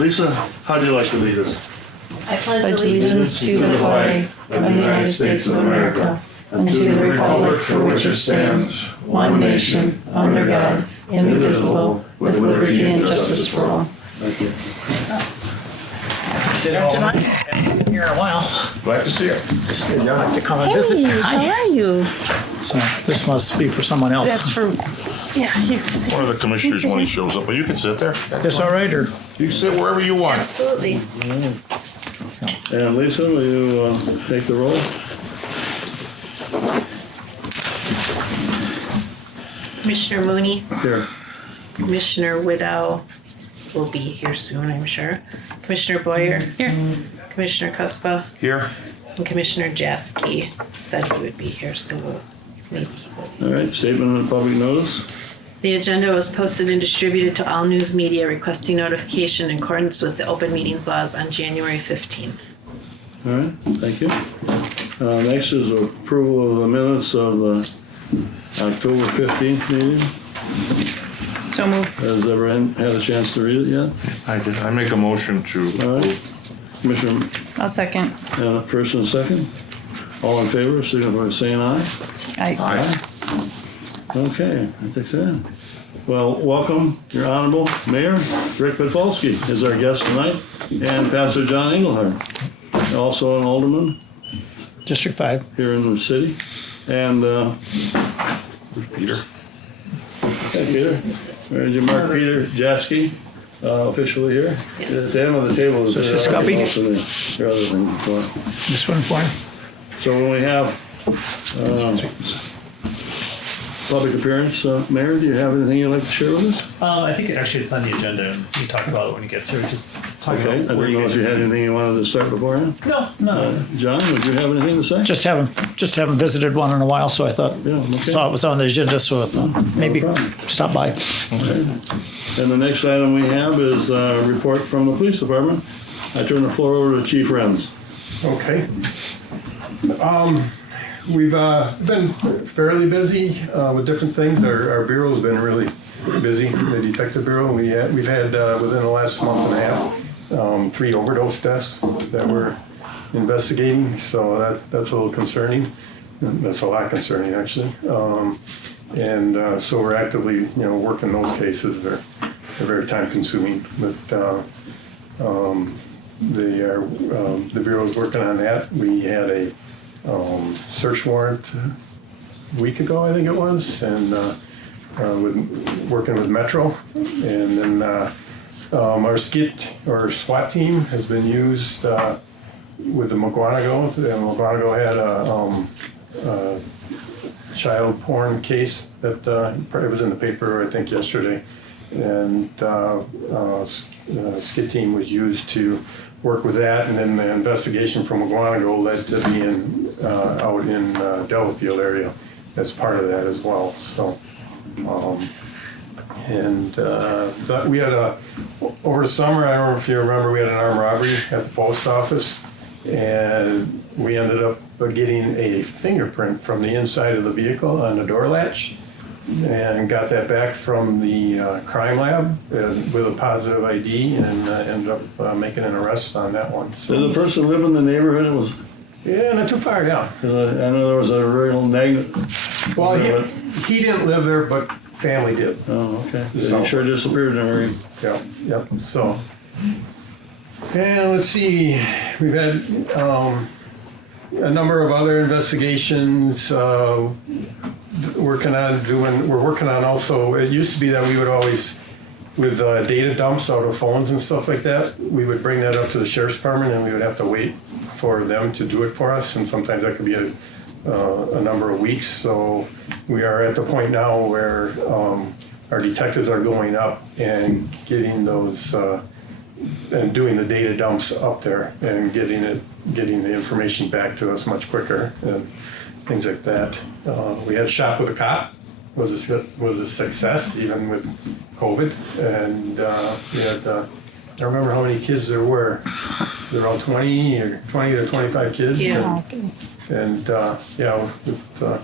Lisa, how'd you like to lead us? I pledge allegiance to the flag of the United States of America and to the republic for which it stands, one nation, under God, indivisible, with liberty and justice for all. Thank you. Sit down tonight. Haven't been here in a while. Glad to see you. Just I'd like to come and visit. Hey, how are you? So this must be for someone else. That's for, yeah, here. One of the commissioners when he shows up, but you can sit there. This all right, or? You sit wherever you want. Absolutely. And Lisa, will you take the roll? Commissioner Mooney, Here. Commissioner Widow will be here soon, I'm sure. Commissioner Boyer. Here. Commissioner Cuspa Here. and Commissioner Jaski said he would be here, so maybe. All right, statement of public notice. The agenda was posted and distributed to all news media requesting notification in accordance with the open meetings laws on January 15th. All right, thank you. Next is approval of the minutes of the October 15th meeting. So moved. Has everyone had a chance to read it yet? I did. I make a motion to. All right. Commissioner, I'll second. first and second. All in favor, signify by saying aye. Aye. Okay, that takes it in. Well, welcome, your Honorable Mayor Rick Podolsky is our guest tonight, and Pastor John Engelhardt, also an alderman District 5. here in the city. And Peter. hey, Peter, there's your Mark Peter Jaski, officially here. Yes. At the end of the table is So this is Scubby? also the other thing. This one for him? So when we have public appearance, Mayor, do you have anything you'd like to share with us? I think actually it's on the agenda, and we talk about it when it gets here. Just talk Okay, I about where didn't know if guys you are- had anything you wanted to start beforehand. No. John, would you have anything to say? Just haven't visited one in a while, so I thought, Yeah, okay. saw it was on the agenda, so I thought maybe problem. stop by. And the next item we have is a report from the police department. I turn the floor over to Chief Renz. Okay. We've been fairly busy with different things. Our bureau's been really busy, the detective bureau. We've had within the last month and a half 3 overdose deaths that we're investigating. So that's a little concerning. That's a lot concerning, actually. So we're actively, working those cases. They're very time consuming, but the bureau's working on that. We had a search warrant a week ago, I think it was, and working with Metro, and then our SWAT team has been used with the Muskego. Muskego had a child porn case that it was in the paper, I think, yesterday, and the SKIT team was used to work with that, and then the investigation from Muskego led to being out in Delafield area as part of that as well. So, we had over the summer, I don't know if you remember, we had an armed robbery at the post office, and we ended up getting a fingerprint from the inside of the vehicle on the door latch, and got that back from the crime lab with a positive ID, and ended up making an arrest on that one. So, Did the person live in the neighborhood? It was, yeah, not too far down. I know there was a real magnet. Well, he didn't live there, but family did. Oh, okay. He sure disappeared in a hurry. Yep. So, and let's see, we've had a number of other investigations. We're working on also, it used to be that we would always, with data dumps out of phones and stuff like that, we would bring that up to the sheriff's department, and we would have to wait for them to do it for us, and sometimes that could be a number of weeks. So we are at the point now where our detectives are going up and getting those and doing the data dumps up there and getting the information back to us much quicker and things like that. We had Shop with a Cop was a success even with COVID, and we had I don't remember how many kids there were. There were around 20 to 25 kids. Yeah. And it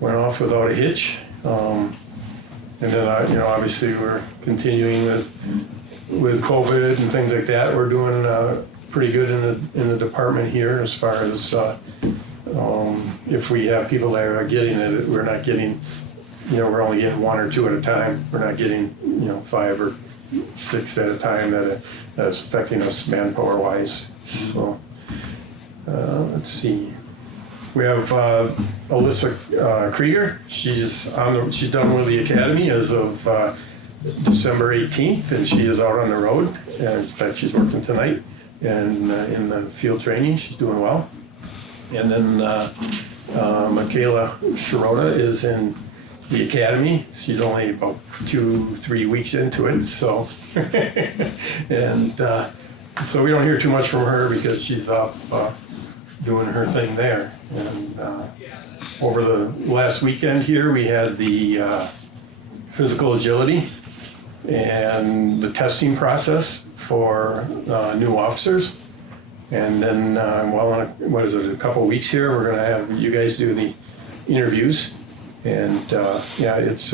went off without a hitch. And then obviously we're continuing with with COVID and things like that, we're doing pretty good in the department here as far as if we have people that are getting it, we're not getting, we're only getting 1 or 2 at a time. We're not getting 5 or 6 at a time that's affecting us manpower wise. So let's see. We have Alyssa Krieger. She's done with the academy as of December 18th, and she is out on the road. And in fact, she's working tonight and in the field training. She's doing well. And then Michaela Shirota is in the academy. She's only about 2-3 weeks into it, so and so we don't hear too much from her because she's up doing her thing there. And over the last weekend here, we had the physical agility and the testing process for new officers. And then, in a couple of weeks here, we're going to have you guys do the interviews. And it's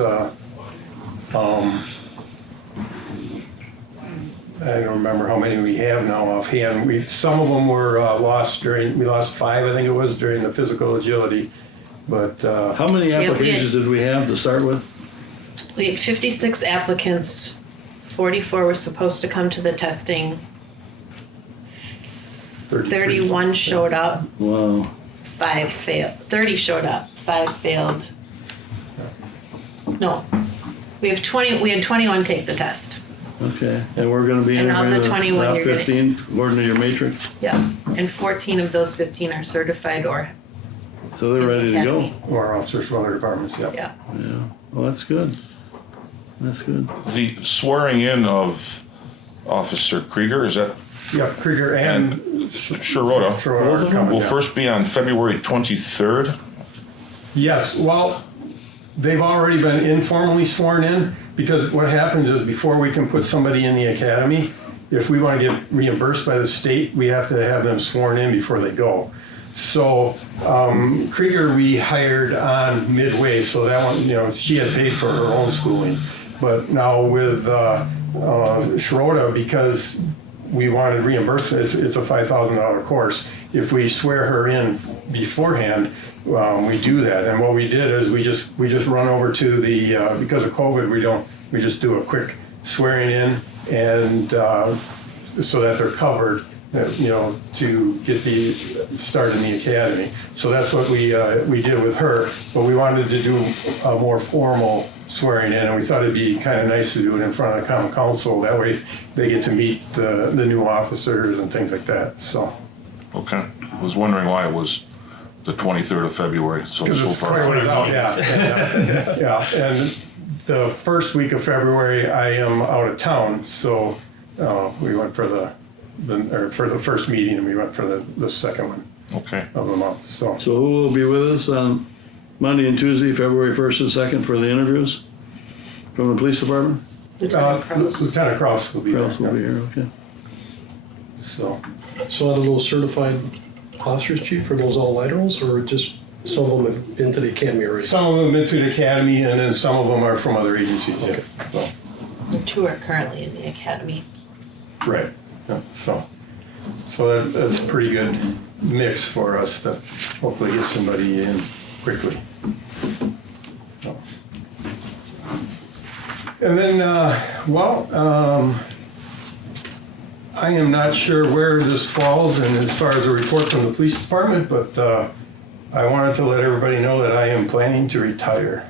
I don't remember how many we have now offhand. Some of them were lost we lost 5, I think it was, during the physical agility. But How many applications did we have to start with? We had 56 applicants, 44 were supposed to come to the testing, 31 showed up, Wow. 5 failed, 30 showed up, 5 failed. No, we had 21 take the test. Okay, and we're gonna be And of the interviewing 21, about you're gonna- 15 according to your matrix, Yeah, and 14 of those 15 are certified or, so they're In the ready to go. academy. or officers from other departments, yeah. yeah. Yeah, well, that's good. That's good. The swearing in of Officer Krieger, is that, Yeah, Krieger and Shirota, Schroeder are coming will down. first be on February 23rd? Yes, well, they've already been informally sworn in, because what happens is before we can put somebody in the academy, if we want to get reimbursed by the state, we have to have them sworn in before they go. So Krieger we hired on midway, so that one, she had paid for her own schooling. But now with Schroeder, because we wanted reimbursement, it's a $5,000 course. If we swear her in beforehand, we do that. And what we did is we just run over to the because of COVID, we just do a quick swearing in, and so that they're covered, to get the start in the academy. So that's what we did with her. But we wanted to do a more formal swearing in, and we thought it'd be kind of nice to do it in front of the common council. That way, they get to meet the new officers and things like that. So. Okay, I was wondering why it was the 23rd of February, so Because it's quite a ways out, yeah. Yeah, and the first week of February, I am out of town, so we went for for the first meeting, and we went for the second one Okay, of the month, so. So who will be with us on Monday and Tuesday, February 1st and 2nd for the interviews from the police department? Lieutenant Krause. Lieutenant Cross will be there. Who else will be here? Okay. So, So are those certified officers, chief, are those all laterals, or just some of them have been to the academy already? some of them into the academy, and then some of them are from other agencies, yeah. So, And 2 are currently in the academy. right, yeah, so that's a pretty good mix for us to hopefully get somebody in quickly. So. And then, I am not sure where this falls and as far as a report from the police department, but I wanted to let everybody know that I am planning to retire.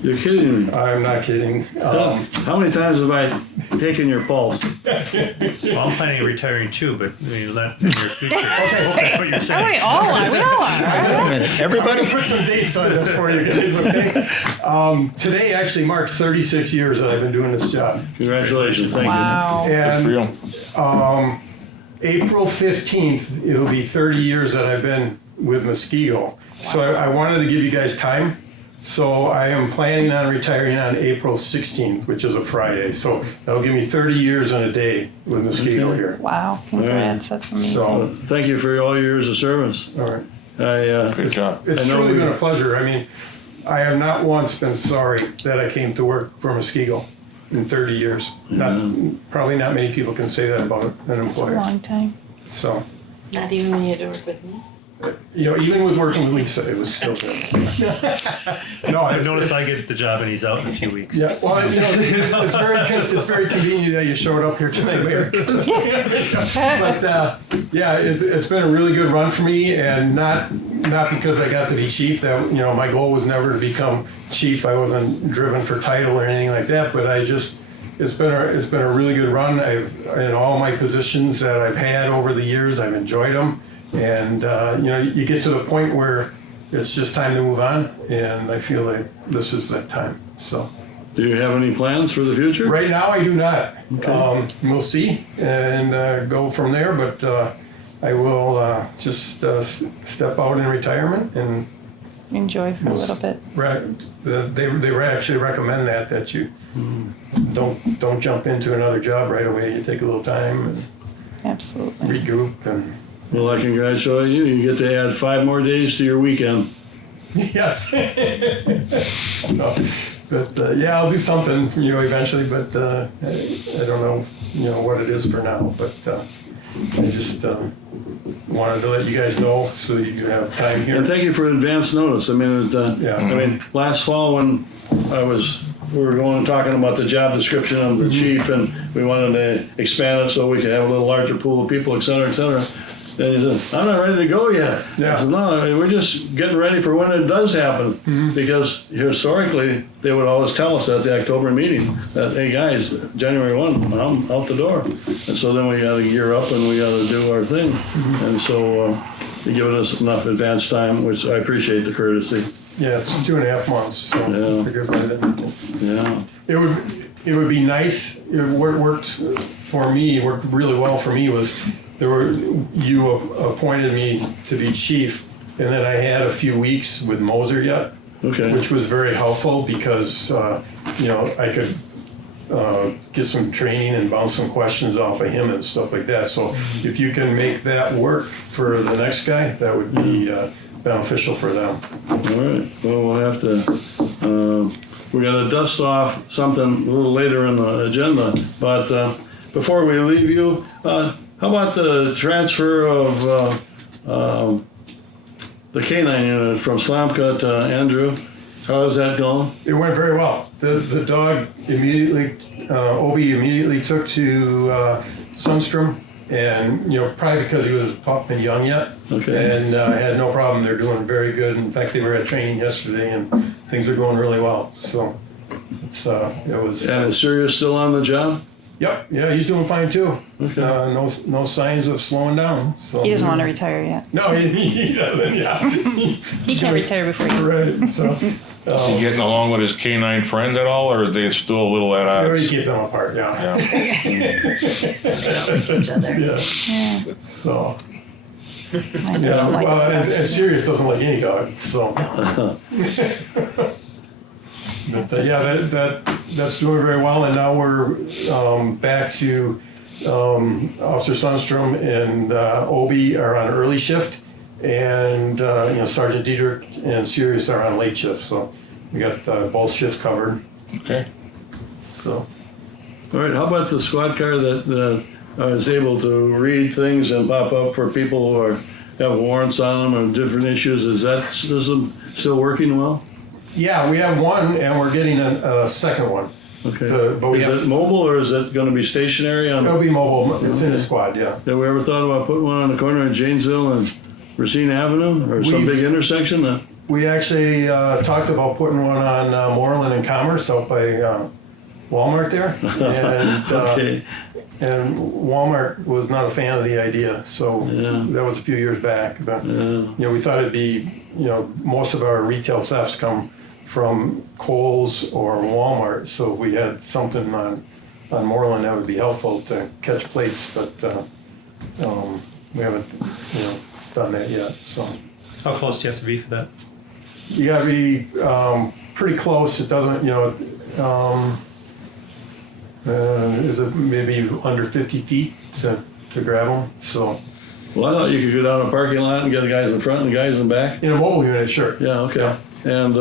You're kidding me. I'm not kidding. How many times have I taken your pulse? Well, I'm planning on retaring too, but not in the near future. Okay, that's what you're saying. We all are. We all are. Wait a minute, everybody? Put some dates on this for you guys, okay? Today actually marks 36 years that I've been doing this job. Congratulations, thank Wow. good for And you. April 15th, it'll be 30 years that I've been with Muskego. So I wanted to give you guys time. So I am planning on retiring on April 16th, which is a Friday. So that'll give me 30 years and a day with Muskego here. Wow. Congrats. That's amazing. you. So, Thank you for all your years of service. all right. Good job. It's I know truly we- been a pleasure. I mean, I have not once been sorry that I came to work for Muskego. in 30 years. Probably not many people can say that about an employer. Long time. So, Not even when you had to work with me. even with working with Lisa, it was still good. No, I've noticed I get the job and he's out in a few weeks. Yeah, well, it's very convenient that you showed up here tonight, Mayor. But yeah, it's been a really good run for me, and not because I got to be chief. That my goal was never to become chief. I wasn't driven for title or anything like that. But it's been a really good run. In all my positions that I've had over the years, I've enjoyed them, and you get to the point where it's just time to move on, and I feel like this is that time. So. Do you have any plans for the future? Right now, I do not. Okay. We'll see and go from there, but I will just step out in retirement and Enjoy for a little bit. they actually recommend that you don't jump into another job right away. You take a little time and Absolutely. regroup and Well, I congratulate you. You get to add 5 more days to your weekend. yes. No, but yeah, I'll do something eventually, but I don't know what it is for now, but I just wanted to let you guys know so you have time here. And thank you for advance notice. I mean, Yeah. I mean, last fall when we were going and talking about the job description of the chief, and we wanted to expand it so we could have a little larger pool of people, et cetera, et cetera. And he said, I'm not ready to go yet. Yeah. I said, no, we're just getting ready for when it does happen. Because historically, they would always tell us at the October meeting that, hey guys, January 1, I'm out the door. And so then we got to gear up and we got to do our thing. And so they give us enough advance time, which I appreciate the courtesy. Yeah, it's 2.5 months, so Yeah. I figured I didn't. Yeah. It would be nice. Worked for me. Worked really well for me. You appointed me to be chief, and then I had a few weeks with Moser yet, Okay. which was very helpful because I could get some training and bounce some questions off of him and stuff like that. So if you can make that work for the next guy, that would be beneficial for them. All right. Well, we'll have to. We're going to dust off something a little later in the agenda, but before we leave you, how about the transfer of the canine unit from Slamka to Andrew? How is that going? It went very well. The dog immediately, Obi immediately took to Sunstrom, and probably because he was a pup and young yet, Okay. and had no problem. They're doing very good. In fact, they were at training yesterday, and things are going really well. So it was. And is Sirius still on the job? Yep, yeah, he's doing fine too. Okay. No signs of slowing down. So He doesn't want to retire yet. No, he doesn't. Yeah. He can't retire before you. Right. So. Is he getting along with his canine friend at all, or are they still a little at We already odds? keep them apart. Yeah. Each other. Yeah. Yeah. So. Mine Yeah, doesn't like well, it. and Sirius doesn't like any dog, so. But yeah, that's doing very well, and now we're back to Officer Sundstrom and Obi are on early shift, and Sergeant Dietrich and Sirius are on late shift, so we got both shifts covered. Okay. So All right. How about the squad car that is able to read things and pop up for people who have warrants on them or different issues? Is that system still working well? yeah, we have one, and we're getting a second one. Okay. But we Is have- it mobile or is it going to be stationary? It'll be mobile. It's in a squad. Yeah. Have we ever thought about putting one on the corner of Janesville and Racine Avenue or some We've- big intersection? We actually talked about putting one on Moreland and Commerce out by Walmart there, and Okay. and Walmart was not a fan of the idea, so Yeah. that was a few years back. But Yeah. we thought it'd be most of our retail thefts come from Kohl's or Walmart, so if we had something on Moreland, that would be helpful to catch plates, but we haven't done that yet. So How close do you have to be for that? you gotta be pretty close. It doesn't, is it maybe under 50 feet to grab them? So Well, I thought you could go down a parking lot and get the guys in front and the guys in back. in a mobile unit, sure. Yeah, okay. And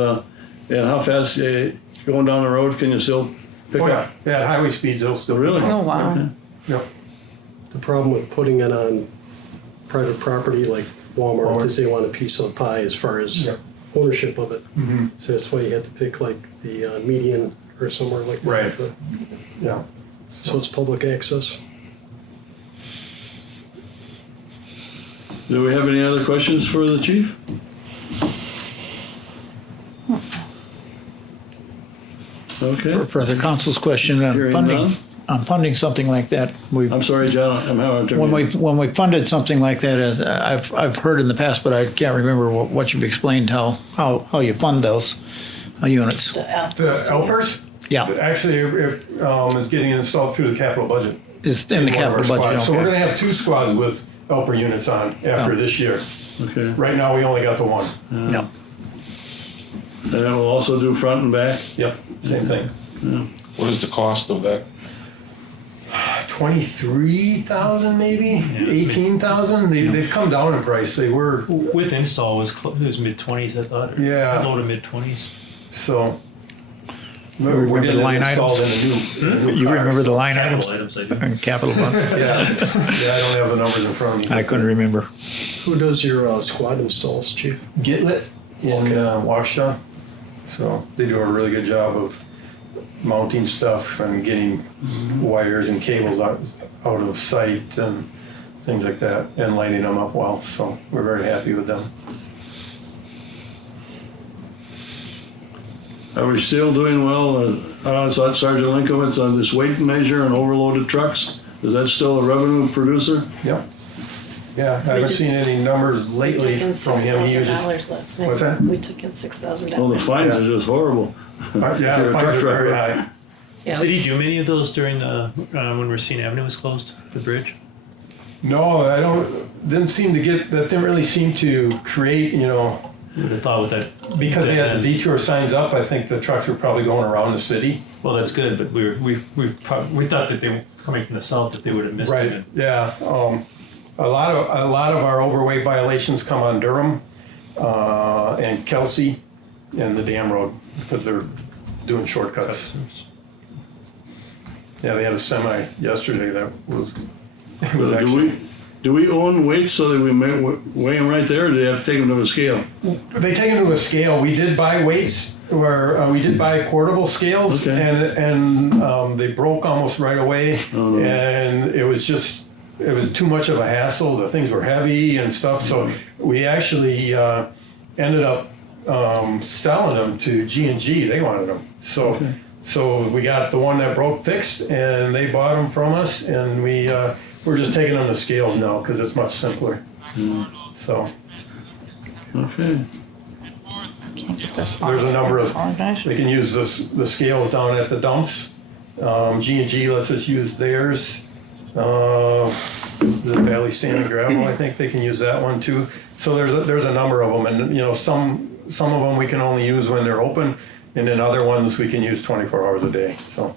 how fast going down the road can you still pick Oh, up? yeah, at highway speeds, they'll still. Really? Oh, wow. Okay. Yeah. The problem with putting it on private property like Walmart is they want a piece of the pie as far as Yeah. ownership of it. Mhm. So that's why you have to pick like the median or somewhere like that. Right. Yeah. So it's public access. Do we have any other questions for the chief? Okay. For other council's question on Hearing funding, none. on funding something like that, I'm sorry, John, I'm having a when we funded something like that, as I've heard in the past, but I can't remember what you've explained, how you fund those units. The Elpers, Yeah, actually, it is getting installed through the capital budget. is in the one of our capital budget, squads. So we're okay. gonna have 2 squads with Elper units on after Oh. this year. Okay. Right now, we only got the 1. Yeah. And it will also do front and back? Yep, same thing. What is the cost of that? 23,000 maybe, it's 18,000. They've come down in price. They were, With install was it was mid-20s, I thought. or Yeah. Low to mid-20s. so. remember getting the it line installed items? in a new You car, remember the so- line Capital items? items, I do. And capital funds? Yeah, yeah, I don't have the numbers in front of me. I couldn't remember. Who does your squad installs, chief? Get Lit in Waukesha. So they do a really good job of mounting stuff and getting wires and cables out of sight and things like that, and lighting them up well. So we're very happy with them. Are we still doing well, Sergeant Linkowitz, on this weight measure and overloaded trucks? Is that still a revenue producer? Yep. Yeah, I haven't just- seen any numbers We lately took in from him. He was just, $6,000 last night. What's that? We took in $6,000. Well, the fines Yeah. are just horrible. yeah, If you're a the truck fines are very driver. high. Yeah. Did he do many of those during the, when Racine Avenue was closed, the bridge? No, I didn't seem to get, that didn't really seem to create, Would have thought with that, because they had the detour signs up, I think the trucks were probably going around the city. well, that's good, but we thought that they were coming from the south, that they would have missed Right, it. yeah. A lot of our overweight violations come on Durham and Kelsey and the Dam Road because they're doing shortcuts. Yeah, they had a semi yesterday that was. It was actually, Do we own weights so that we may weigh them right there, or do they have to take them to a scale? they take them to a scale. We did buy weights, where we did buy portable scales, Okay. and they broke almost right away, Oh, no. and it was too much of a hassle. The things were heavy and stuff, so we actually ended up selling them to G&G. They wanted them, so. Okay. So we got the one that broke fixed, and they bought them from us, and we're just taking them to scales now because it's much simpler. So Okay. Can't get this there's a number of, Apologize. they can use the scales down at the dumps. G&G lets us use theirs. The Valley Sand and Gravel, I think they can use that one too. So there's a number of them, and some of them we can only use when they're open, and then other ones we can use 24 hours a day. So.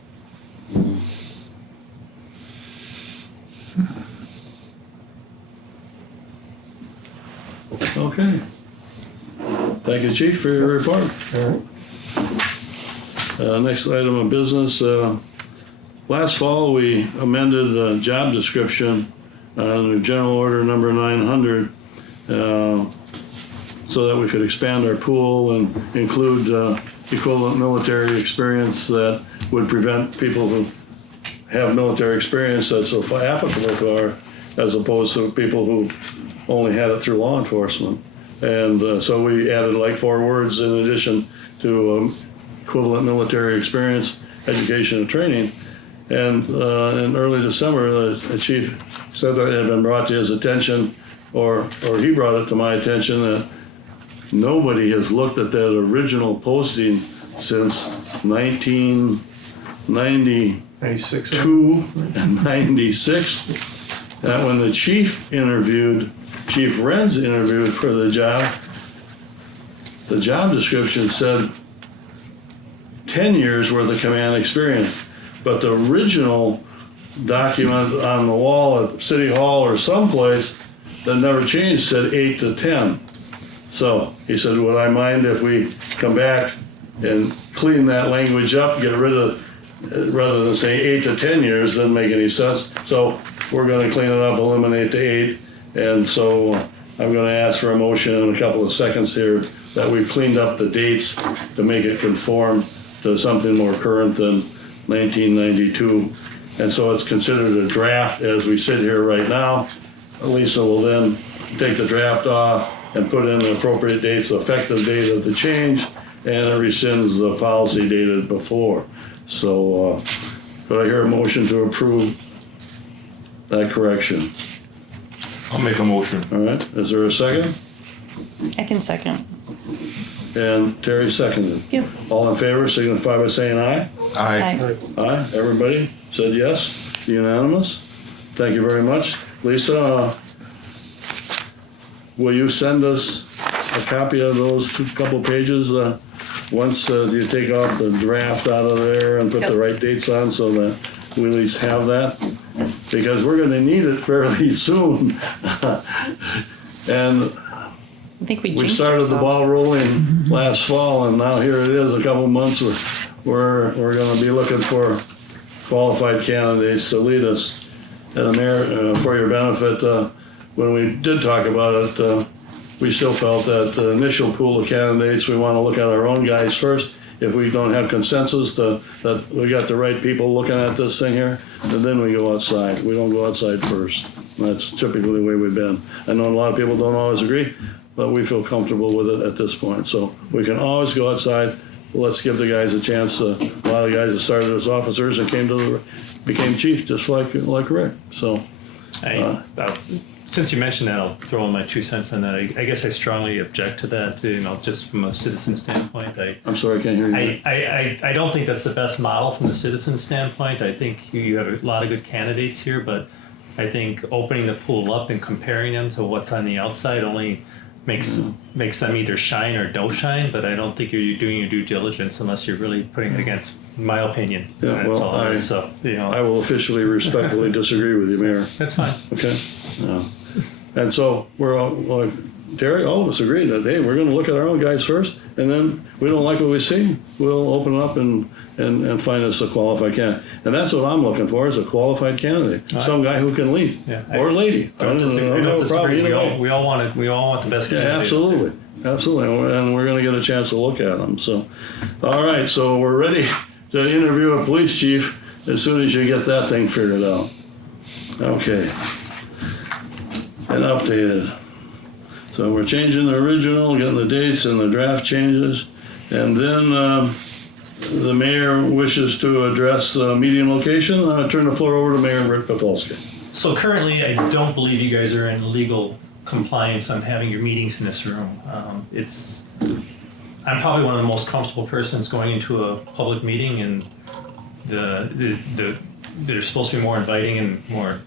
Okay. Thank you, Chief, for your report. All right. Next item of business. Last fall, we amended the job description under General Order number 900 so that we could expand our pool and include equivalent military experience that would prevent people who have military experience that's applicable to our, as opposed to people who only had it through law enforcement. And so we added like 4 words in addition to equivalent military experience, education, and training. And in early December, the chief said that it had been brought to his attention, or he brought it to my attention, that nobody has looked at that original posting since 1992 96. and 96. That when the chief Renz interviewed for the job description said 10 years worth of command experience. But the original document on the wall at City Hall or someplace that never changed said 8 to 10. So he said, would I mind if we come back and clean that language up, get rid of rather than say 8 to 10 years, doesn't make any sense. So we're gonna clean it up, eliminate the 8. And so I'm gonna ask for a motion in a couple of seconds here that we've cleaned up the dates to make it conform to something more current than 1992. And so it's considered a draft as we sit here right now. Lisa will then take the draft off and put in the appropriate dates, the effective date of the change, and it rescinds the policy dated before. So, do I hear a motion to approve that correction? I'll make a motion. All right, is there a second? I can second. And Terry seconded. Yep. All in favor signify by saying aye. Aye. Aye, everybody said yes, unanimous. Thank you very much. Lisa, will you send us a copy of those couple pages once you take off the draft out of there and put the right dates on so that we at least have that? Because we're gonna need it fairly soon. And I think we we jinxed started the ourselves. ball rolling last fall, and now here it is, a couple months, we're gonna be looking for qualified candidates to lead us. And Mayor, for your benefit, when we did talk about it, we still felt that the initial pool of candidates, we wanna look at our own guys first. If we don't have consensus that we got the right people looking at this thing here, and then we go outside. We don't go outside first. That's typically the way we've been. I know a lot of people don't always agree, but we feel comfortable with it at this point. So we can always go outside. Let's give the guys a chance. A lot of guys that started as officers and became chief, just like Rick. So Since you mentioned that, I'll throw in my 2 cents on that. I guess I strongly object to that, just from a citizen standpoint. I'm sorry, I can't hear you. I don't think that's the best model from the citizen standpoint. I think you have a lot of good candidates here, but I think opening the pool up and comparing them to what's on the outside only makes them either shine or don't shine, but I don't think you're doing your due diligence unless you're really putting it against my opinion. Yeah, That's well, all it is. So, I will officially, respectfully disagree with you, Mayor. that's fine. Okay. And so we're all, like, Terry, all of us agreed that, hey, we're gonna look at our own guys first, and then we don't like what we see, we'll open it up and find us a qualified candidate. And that's what I'm looking for, is a qualified candidate, some guy who can lead, Yeah, or lady. I I don't have a problem disagree. either way. We all want the best Yeah, candidate. absolutely, and we're gonna get a chance to look at them, so. All right, so we're ready to interview a police chief as soon as you get that thing figured out. Okay. And updated. So we're changing the original, getting the dates and the draft changes, and then the mayor wishes to address the meeting location. I turn the floor over to Mayor Rick Popolsky. So currently, I don't believe you guys are in legal compliance on having your meetings in this room. I'm probably one of the most comfortable persons going into a public meeting, and they're supposed to be more inviting and more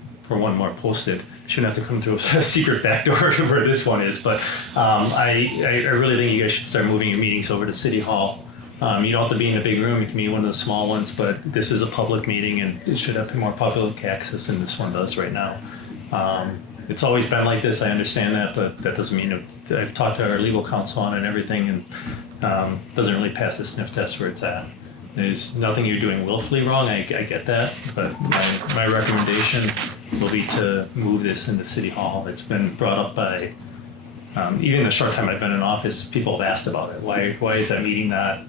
posted. Shouldn't have to come through a secret back door where this one is, but I really think you guys should start moving your meetings over to City Hall. You don't have to be in a big room, you can be in one of the small ones, but this is a public meeting and it should have more public access than this one does right now. It's always been like this, I understand that, but that doesn't mean I've talked to our legal counsel on it and everything, and doesn't really pass the sniff test where it's at. There's nothing you're doing willfully wrong, I get that, but my recommendation will be to move this into City Hall. It's been brought up by, even the short time I've been in office, people have asked about it. Why is that meeting not,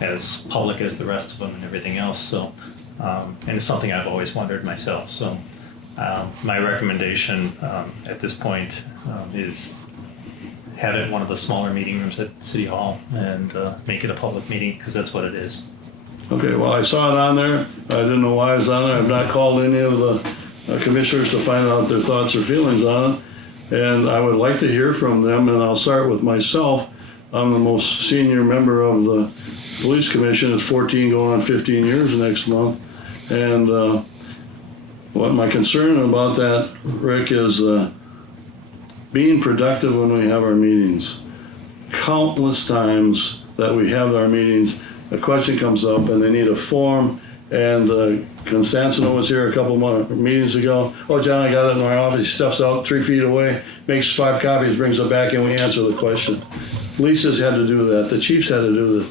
as public as the rest of them and everything else? So, and it's something I've always wondered myself. So, my recommendation at this point is have it in one of the smaller meeting rooms at City Hall and make it a public meeting, because that's what it is. Okay, well, I saw it on there. I didn't know why it was on there. I've not called any of the commissioners to find out their thoughts or feelings on it. And I would like to hear from them, and I'll start with myself. I'm the most senior member of the police commission. It's 14 going on 15 years next month. And what my concern about that, Rick, is being productive when we have our meetings. Countless times that we have our meetings, a question comes up and they need a form, and Constantino was here a couple of meetings ago. Oh, John, I got it in my office. He steps out 3 feet away, makes 5 copies, brings it back, and we answer the question. Lisa's had to do that. The chiefs had to do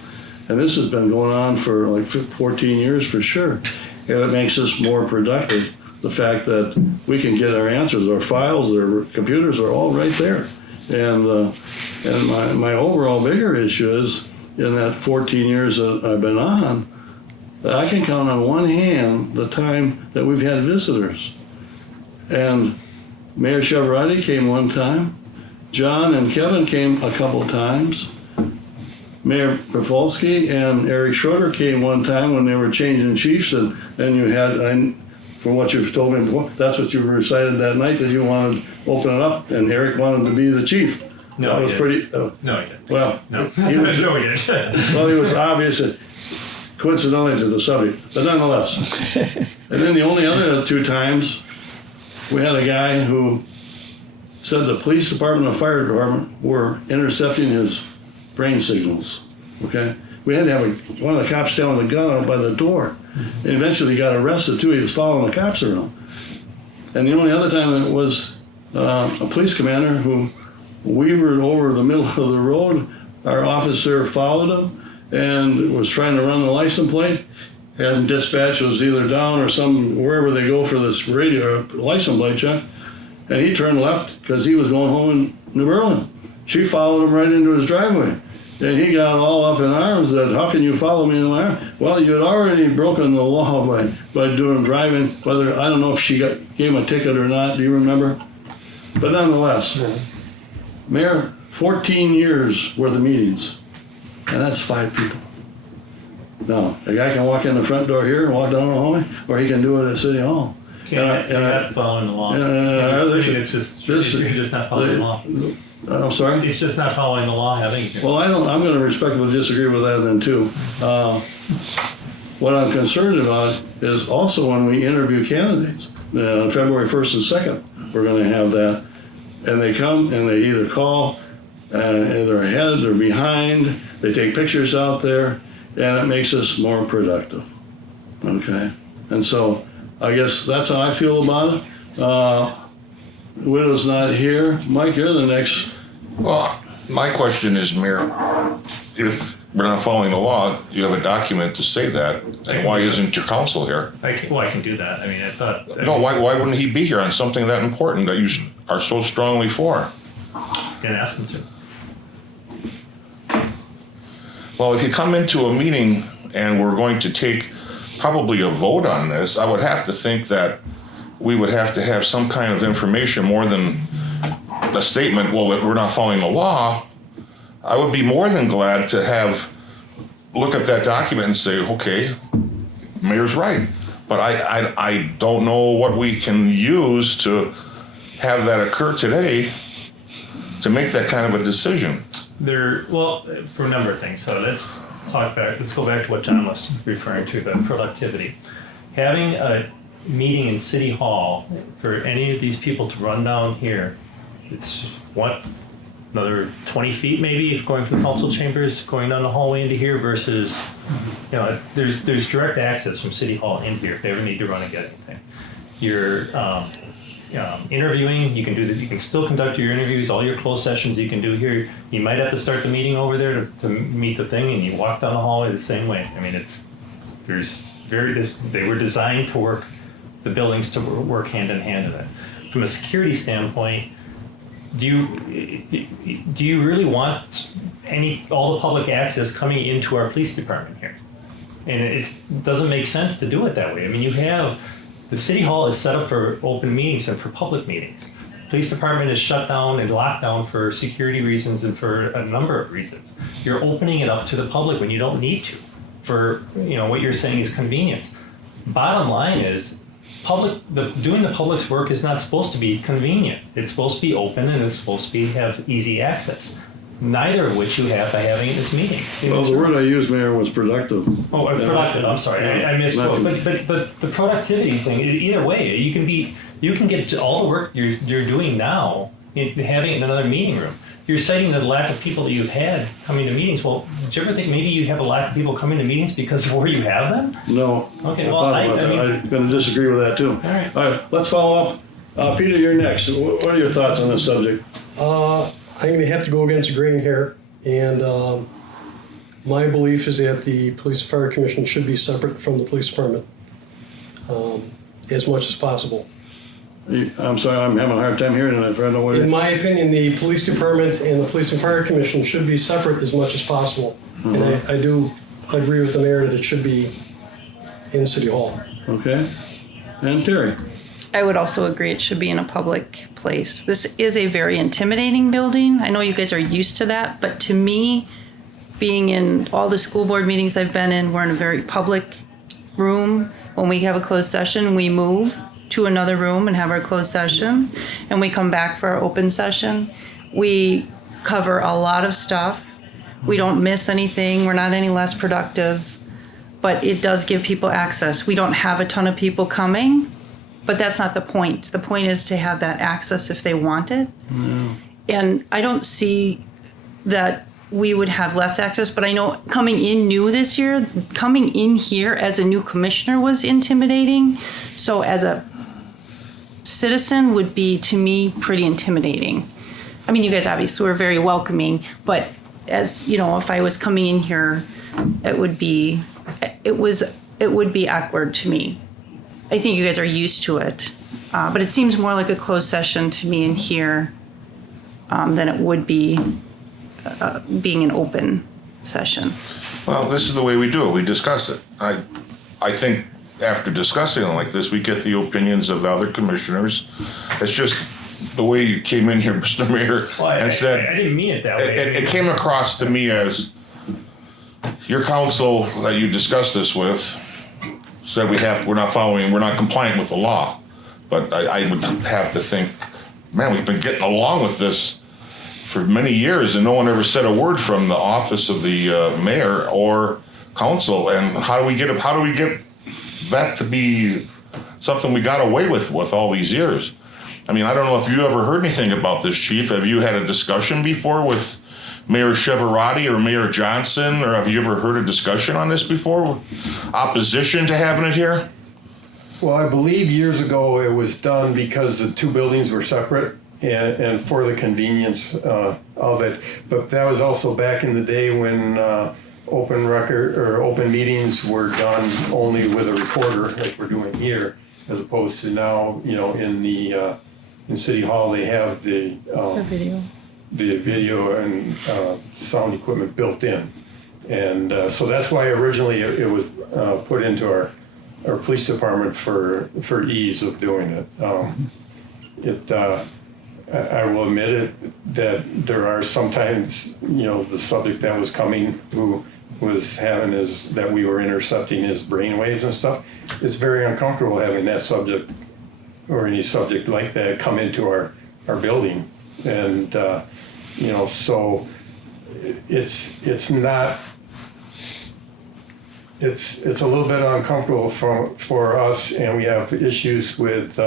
And this has been going on for like 14 years for sure. And it makes us more productive. The fact that we can get our answers, our files, our computers are all right there. And my overall bigger issue is in that 14 years that I've been on, I can count on one hand the time that we've had visitors. And Mayor Chevrati came one time. John and Kevin came a couple times. Mayor Pawlowski and Eric Schroeder came one time when they were changing chiefs, and you had, from what you've told me before, that's what you recited that night, that you wanted to open it up, and Eric wanted to be the chief. No, that was he pretty. didn't. No, he didn't. Well, No, he was, no, he didn't. well, he was obvious, coincidentally to the subject, but nonetheless. And then the only other 2 times, we had a guy who said the police department and the fire department were intercepting his brain signals, okay? We had to have one of the cops stand with a gun out by the door. And eventually he got arrested too. He was following the cops around. And the only other time it was a police commander who weavered over the middle of the road. Our officer followed him and was trying to run the license plate. And dispatch was either down or wherever they go for this radio license plate check. And he turned left because he was going home in New Berlin. She followed him right into his driveway. And he got all up in arms that, how can you follow me in my arm? Well, you had already broken the law by driving, whether, I don't know if she gave him a ticket or not, do you remember? But nonetheless, Mayor, 14 years worth of meetings, and that's 5 people. Now, a guy can walk in the front door here and walk down the hallway, or he can do it at City Hall. You're not following the law. You're just not following the law. I'm sorry? It's just not following the law, having it. Well, I'm going to respectfully disagree with that then too. What I'm concerned about is also when we interview candidates, on February 1st and 2nd, we're going to have that. And they come and they either call, they're ahead, they're behind, they take pictures out there, and it makes us more productive. Okay? And so I guess that's how I feel about it. Widow's not here. Mike, you're the next. Well, my question is, Mayor, if we're not following the law, you have a document to say that, and why isn't your counsel here? I can do that. I mean, I thought. No, why wouldn't he be here on something that important that you are so strongly for? Didn't ask him to. Well, if you come into a meeting and we're going to take probably a vote on this, I would have to think that we would have to have some kind of information more than a statement, well, that we're not following the law. I would be more than glad to look at that document and say, okay, Mayor's right. But I don't know what we can use to have that occur today to make that kind of a decision. For a number of things. So let's go back to what John was referring to, the productivity. Having a meeting in City Hall for any of these people to run down here, it's another 20 feet maybe going from the council chambers, going down the hallway into here versus, there's direct access from City Hall in here if they ever need to run and get anything. You're interviewing, you can do that. You can still conduct your interviews, all your closed sessions you can do here. You might have to start the meeting over there to meet the thing, and you walk down the hallway the same way. I mean, they were designed to work, the buildings to work hand in hand in it. From a security standpoint, do you really want all the public access coming into our police department here? And it doesn't make sense to do it that way. I mean, the City Hall is set up for open meetings and for public meetings. Police department is shut down and locked down for security reasons and for a number of reasons. You're opening it up to the public when you don't need to. For what you're saying is convenience. Bottom line is, doing the public's work is not supposed to be convenient. It's supposed to be open and it's supposed to have easy access. Neither of which you have by having this meeting. Well, the word I used, Mayor, was productive. Oh, productive. I'm sorry, I misspoke. But the productivity thing. Either way, you can get all the work you're doing now in having it in another meeting room. You're citing the lack of people that you've had coming to meetings. Well, did you ever think maybe you have a lack of people coming to meetings because of where you have them? No. Okay. I'm going to disagree with that too. All right. Let's follow up. Peter, you're next. What are your thoughts on this subject? I'm going to have to go against the grain here, and My belief is that the Police and Fire Commission should be separate from the police department, as much as possible. I'm sorry, I'm having a hard time hearing it. I don't know what. In my opinion, the police department and the Police and Fire Commission should be separate as much as possible. And I do agree with the mayor that it should be in City Hall. Okay. And Terry? I would also agree it should be in a public place. This is a very intimidating building. I know you guys are used to that, but to me, being in all the school board meetings I've been in, we're in a very public room. When we have a closed session, we move to another room and have our closed session, and we come back for our open session. We cover a lot of stuff. We don't miss anything. We're not any less productive, but it does give people access. We don't have a ton of people coming, but that's not the point. The point is to have that access if they want it. And I don't see that we would have less access, but I know coming in new this year, coming in here as a new commissioner was intimidating. So as a citizen would be, to me, pretty intimidating. I mean, you guys obviously were very welcoming, but as, you know, if I was coming in here, it would be awkward to me. I think you guys are used to it, but it seems more like a closed session to me in here than it would be being an open session. Well, this is the way we do it. We discuss it. I think after discussing it like this, we get the opinions of the other commissioners. It's just the way you came in here, Mr. Mayor, Well, and said I didn't mean it that way. it came across to me as your council that you discussed this with said we're not compliant with the law. But I would have to think, man, we've been getting along with this for many years, and no one ever said a word from the office of the mayor or council. And how do we get that to be something we got away with all these years? I mean, I don't know if you ever heard anything about this, Chief. Have you had a discussion before with Mayor Cheverati or Mayor Johnson, or have you ever heard a discussion on this before? Opposition to having it here? Well, I believe years ago it was done because the two buildings were separate and for the convenience of it. But that was also back in the day when open meetings were done only with a recorder, like we're doing here, as opposed to now, you know, in City Hall they have the video and sound equipment built in, and so that's why originally it was put into our police department for ease of doing it. I will admit it that there are sometimes, you know, the subject that was coming who was having that we were intercepting his brainwaves and stuff. It's very uncomfortable having that subject or any subject like that come into our building, and you know, so it's not. It's a little bit uncomfortable for us, and we have issues with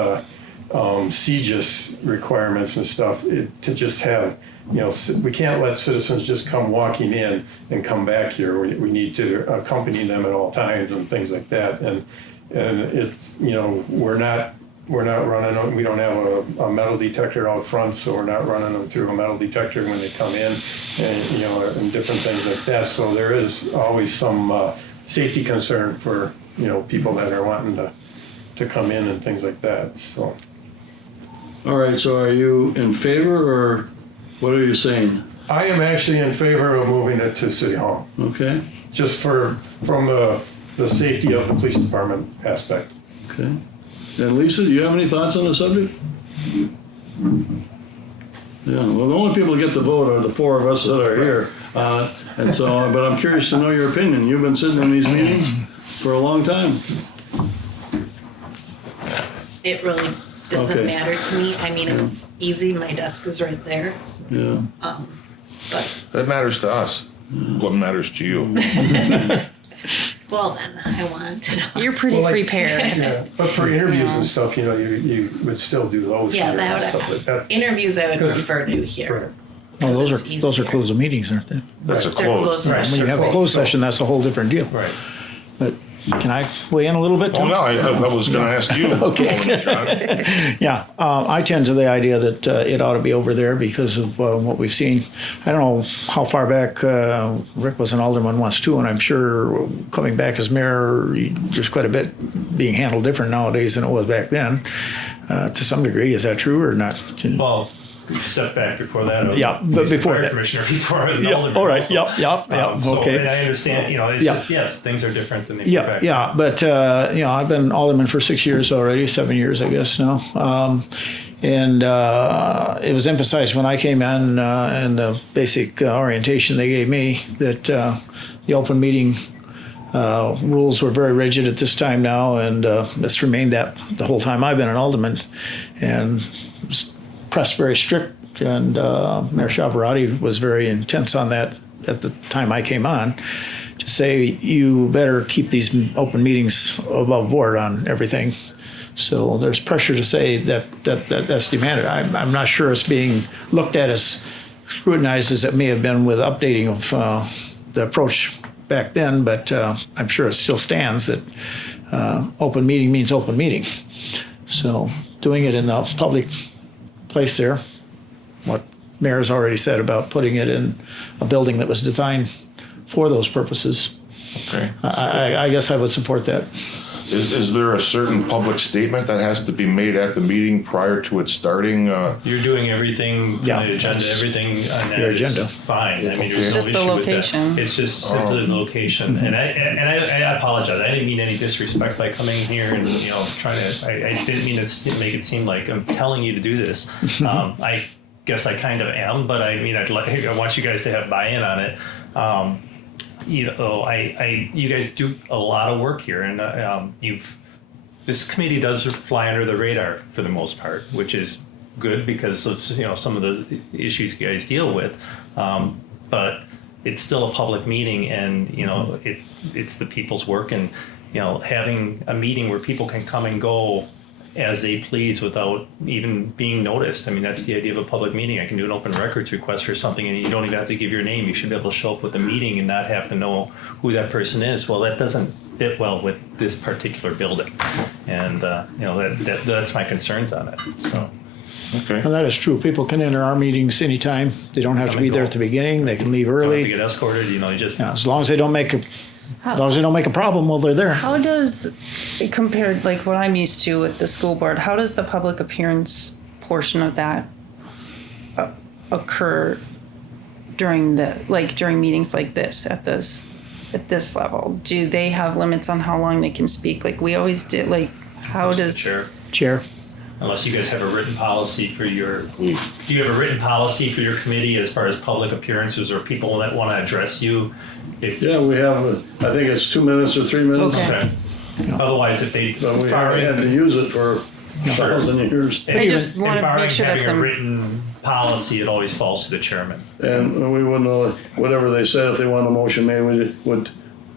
CGIS requirements and stuff to just have, you know, we can't let citizens just come walking in and come back here. We need to accompany them at all times and things like that. And it, you know, we're not running, we don't have a metal detector out front, so we're not running them through a metal detector when they come in, and, you know, and different things like that. So there is always some safety concern for, you know, people that are wanting to come in and things like that, so. All right, so are you in favor, or what are you saying? I am actually in favor of moving it to City Hall, Okay, just from the safety of the police department aspect. okay. And Lisa, do you have any thoughts on the subject? Yeah, well, the only people that get the vote are the four of us that are here. And so, but I'm curious to know your opinion. You've been sitting in these meetings for a long time. It really doesn't Okay. matter to me. I mean, it's easy. My desk is right there. Yeah. But, That matters to us. What matters to you? well, then, I wanted to know. You're pretty Well, like- prepared. Yeah, but for interviews and stuff, you know, you would still do those. Yeah, here and that stuff like that. Interviews I would Because- prefer to do here. Right. Well, because those it's are easier. closed meetings, aren't they? That's a They're close. closed Right. When session. you have a closed session, that's a whole different deal. Right. But Can I weigh in a little bit, Oh, Tom? no, I was gonna ask you. Okay. John. Yeah, I tend to the idea that it ought to be over there because of what we've seen. I don't know how far back Rick was an alderman once too, and I'm sure coming back as mayor, there's quite a bit being handled different nowadays than it was back then. To some degree, is that true or not? Well, step back before that. I was Yeah, a but police and before fire that. Commissioner before I was an Yeah, alderman. all right, also. yep, So, okay. and I understand, it's Yeah. just, yes, things are different than they were Yeah, back yeah, but I've been alderman for 6 years already, 7 years, I guess now. And it was emphasized when I came in, and the basic orientation they gave me that the open meeting rules were very rigid at this time now, and it's remained that the whole time I've been an alderman, and pressed very strict. And Mayor Chavarati was very intense on that at the time I came on, to say you better keep these open meetings above board on everything. So there's pressure to say that's demanded. I'm not sure it's being looked at as scrutinized as it may have been with updating of the approach back then, but I'm sure it still stands that open meeting means open meeting. So doing it in the public place there, what Mayor's already said about putting it in a building that was designed for those purposes, Okay. I guess I would support that. Is there a certain public statement that has to be made at the meeting prior to it starting? You're doing everything, Yeah, the agenda, that's everything on that your is agenda. fine. I mean, It's there's no just the issue with that. location. It's just simply the location. And I apologize. I didn't mean any disrespect by coming here and, trying to, I didn't mean to make it seem like I'm telling you to do this. I guess I kind of am, but I mean, I want you guys to have buy-in on it. You guys do a lot of work here, and this committee does fly under the radar for the most part, which is good because of some of the issues you guys deal with. But it's still a public meeting, and it's the people's work, and having a meeting where people can come and go as they please without even being noticed. I mean, that's the idea of a public meeting. I can do an open records request for something and you don't even have to give your name. You should be able to show up with the meeting and not have to know who that person is. Well, that doesn't fit well with this particular building. And, that's my concerns on it. So, Okay. And that is true. People can enter our meetings anytime. They don't have to Come be and there go. at the beginning. They can leave don't have to early. get escorted, you just... Yeah, as long as they don't make a problem while they're there. How does, compared, like what I'm used to with the school board, how does the public appearance portion of that occur during meetings like this, at this level? Do they have limits on how long they can speak? Like we always did, like how does? Sure. Chair. Unless you guys have a written policy for your, do you have a written policy for your committee as far as public appearances or people that want to address you? Yeah, we have, I think it's 2 minutes or 3 minutes. Okay. Otherwise, if they, But we haven't had to use it for 1,000 years. I just want to barring make sure having that's a written policy, it always falls to the chairman. And we wouldn't know, whatever they said, if they want a motion made, we would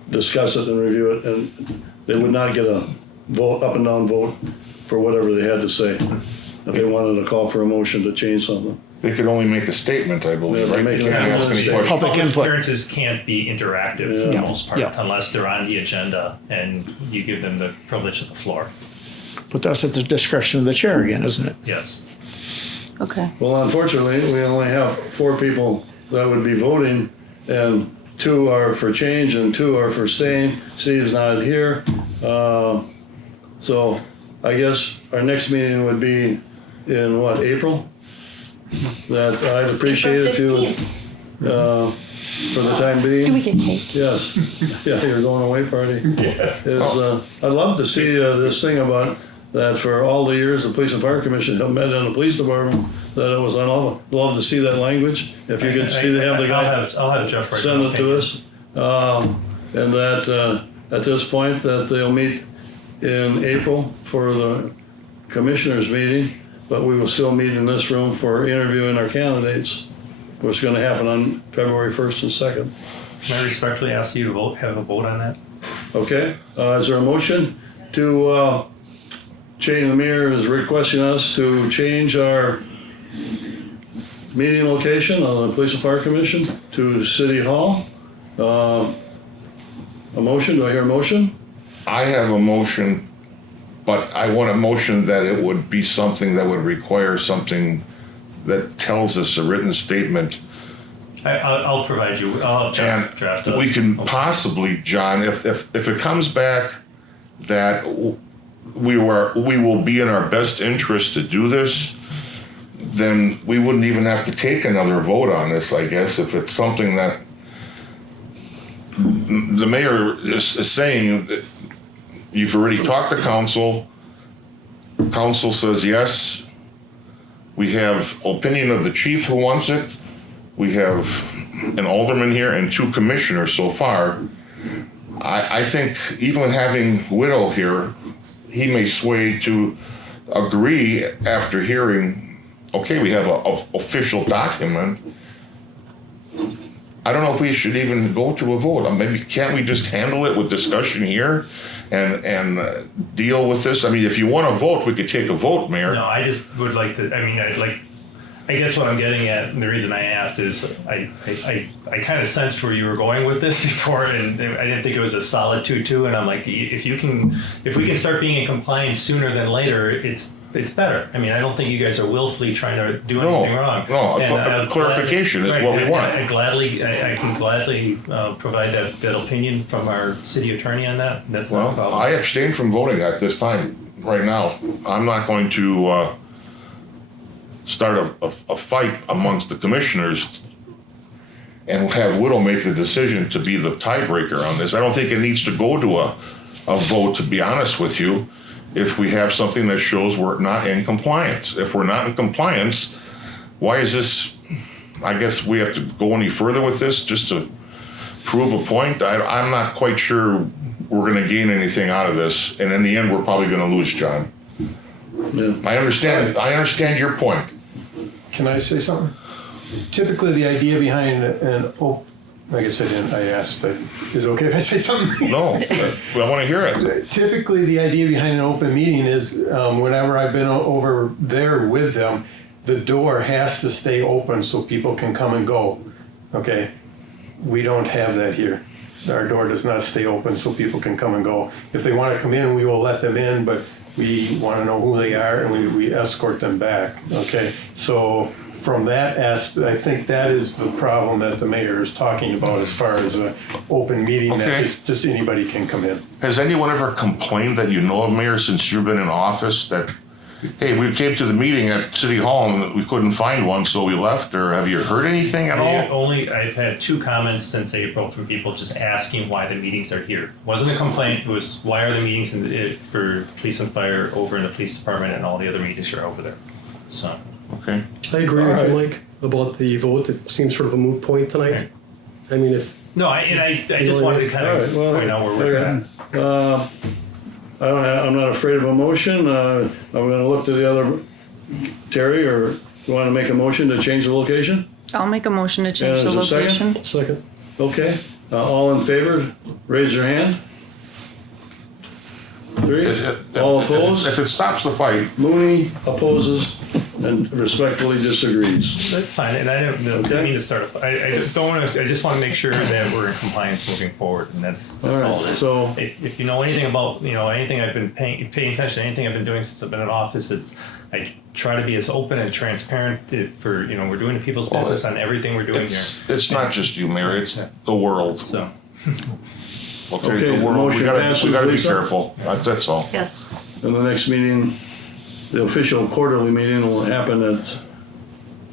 discuss it and review it, and they would not get a vote, up and down vote for whatever they had to say. If they wanted to call for a motion to change something. They could only make a statement, I believe, Yeah, right? they They make can't a ask any statement. questions. Public input. Appearances can't be interactive for the Yeah. most part, Yeah. unless they're on the agenda and you give them the privilege of the floor. But that's at the discretion of the chair again, isn't it? Yes. okay. Well, unfortunately, we only have 4 people that would be voting, and 2 are for change and 2 are for staying. Steve's not here. So I guess our next meeting would be in what, April? That I'd appreciate if you would, for the time being. Do we get cake? Yes, yeah, your going away party. I'd love to see this thing about that for all the years the Police and Fire Commission have met in the police department, that it was on all, love to see that language. If you could see, they have the guy I'll have Jeff write send down it to us. And that at this point that they'll meet in April for the commissioners meeting, but we will still meet in this room for interviewing our candidates, which is going to happen on February 1st and 2nd. Can I respectfully ask you to have a vote on that? Okay, is there a motion to change, the mayor is requesting us to change our meeting location of the Police and Fire Commission to City Hall. A motion, do I hear a motion? I have a motion, but I want a motion that it would be something that would require something that tells us a written statement. I'll provide you. I'll And draft. we can possibly, John, if it comes back that we will be in our best interest to do this, then we wouldn't even have to take another vote on this, I guess, if it's something that the mayor is saying that you've already talked to council. Council says yes. We have opinion of the chief who wants it. We have an alderman here and 2 commissioners so far. I think even having Widow here, he may sway to agree after hearing, okay, we have a official document. I don't know if we should even go to a vote. Maybe can't we just handle it with discussion here and deal with this? I mean, if you want to vote, we could take a vote, Mayor. No, I just would like to. I mean, I guess what I'm getting at, and the reason I asked is I kind of sensed where you were going with this before, and I didn't think it was a solid 2-2. And I'm like, if we can start being in compliance sooner than later, it's better. I mean, I don't think you guys are willfully trying to do anything wrong. No, a clarification is what we want. I can gladly provide that opinion from our city attorney on that. That's not a problem. I abstain from voting at this time, right now. I'm not going to start a fight amongst the commissioners and have Widow make the decision to be the tiebreaker on this. I don't think it needs to go to a vote, to be honest with you, if we have something that shows we're not in compliance. If we're not in compliance, why is this, I guess we have to go any further with this just to prove a point? I'm not quite sure we're gonna gain anything out of this, and in the end, we're probably gonna lose, John. Yeah. I understand your point. Can I say something? Typically, the idea behind I guess I asked, is it okay if I say something? No, I wanna hear it. Typically, the idea behind an open meeting is, whenever I've been over there with them, the door has to stay open so people can come and go, okay? We don't have that here. Our door does not stay open so people can come and go. If they want to come in, we will let them in, but we want to know who they are and we escort them back, okay? So from that aspect, I think that is the problem that the mayor is talking about as far as an open meeting, Okay. that just anybody can come in. Has anyone ever complained that you know of, Mayor, since you've been in office, that, hey, we came to the meeting at City Hall and we couldn't find one, so we left, or have you heard anything at all? I've had 2 comments since April from people just asking why the meetings are here. Wasn't a complaint, it was why are the meetings for police and fire over in the police department and all the other meetings are over there. So, Okay. I agree with All you, right. Mike, about the vote. It seems sort of a moot point tonight. Okay. I mean, if no, I just wanted to kind All right, of well, point out where we're at. I'm not afraid of a motion. I'm gonna look to the other, Terry, or you wanna make a motion to change the location? I'll make a motion to change the is there a second? location. second, Okay, all in favor, raise your hand. 3, all opposed? If it stops the fight, Mooney opposes and respectfully disagrees. That's fine, and I don't Okay. mean to start I just don't want to. I just want to make sure that we're in compliance moving forward, and that's All all. right, so, If you know anything about anything I've been paying attention to, anything I've been doing since I've been in office, I try to be as open and transparent for we're doing the people's Well, business on everything we're doing it's not just you, Mayor, it's the world. here. So Okay, The the world, motion we gotta passes, be Lisa? careful, that's all. Yes. in the next meeting, the official quarterly meeting will happen at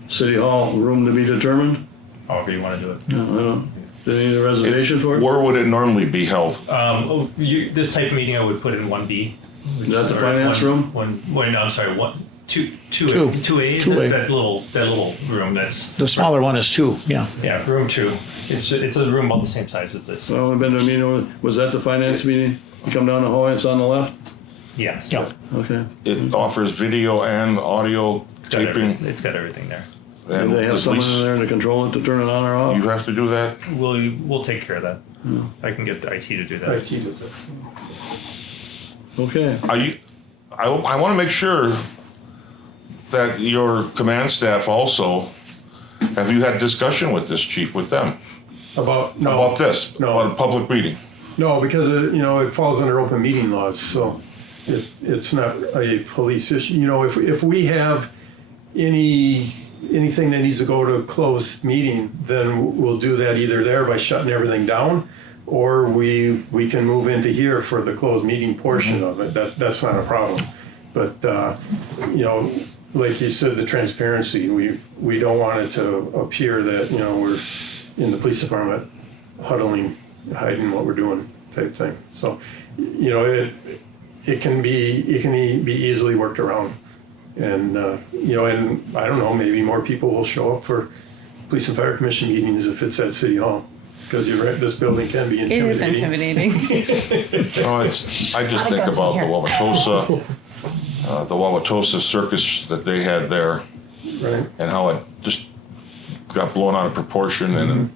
City Hall, room to be determined? however you want to do it. No, I don't, do they need a reservation for it? Where would it normally be held? This type of meeting I would put in 1B. Is that the finance room? I'm sorry, 2A. Two. 2A is 2A. that little room that's The smaller one is 2, yeah. room 2. It's a room about the same size as this. Well, we've been to a meeting, was that the finance meeting? You come down the hall, it's on the left? Yes. Yeah. Okay. It offers video and audio It's got taping. it's got everything there. Do they have does someone in Lisa- there to control it, to turn it on or off? You have to do that? We'll take care of that. I can get the IT to do that. IT does it. Okay. I want to make sure that your command staff also, have you had discussion with this chief, with them? About, no. About this, No. about a public meeting? No, because it falls under open meeting laws, so it's not a police issue. If we have anything that needs to go to a closed meeting, then we'll do that either there by shutting everything down, or we can move into here for the closed meeting portion of it. That's not a problem. But like you said, the transparency, we don't want it to appear that we're in the police department huddling, hiding what we're doing type thing. So it can be easily worked around. And, and I don't know, maybe more people will show up for police and fire commission meetings if it's at City Hall. Because you're right, this building can be It intimidating. is intimidating. I just think about the Wauwatosa circus that they had there, Right. and how it just got blown out of proportion, and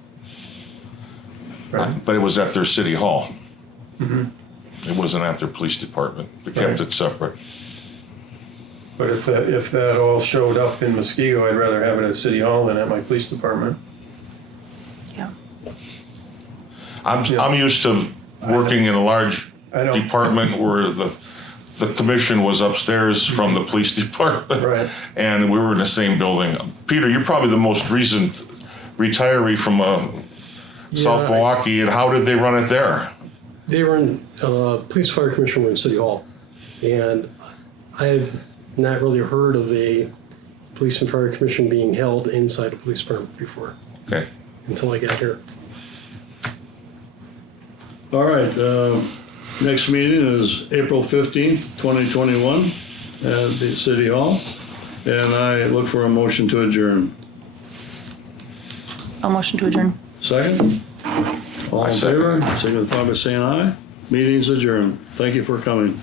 Right. but it was at their city hall. It wasn't at their police department. They kept Right. it separate. But if that all showed up in Muskego, I'd rather have it at City Hall than at my police department. Yeah. I'm used to working in a large I know. department where the commission was upstairs from the police department, Right. and we were in the same building. Peter, you're probably the most recent retiree from South Milwaukee, and how did they run it there? They were in, police fire commission were in City Hall. And I've not really heard of a police and fire commission being held inside a police department before, Okay. until I got here. All right, next meeting is April 15th, 2021 at the City Hall. And I look for a motion to adjourn. I'll motion to adjourn. Second? All I in second. favor, signify by saying aye. Meeting's adjourned. Thank you for coming.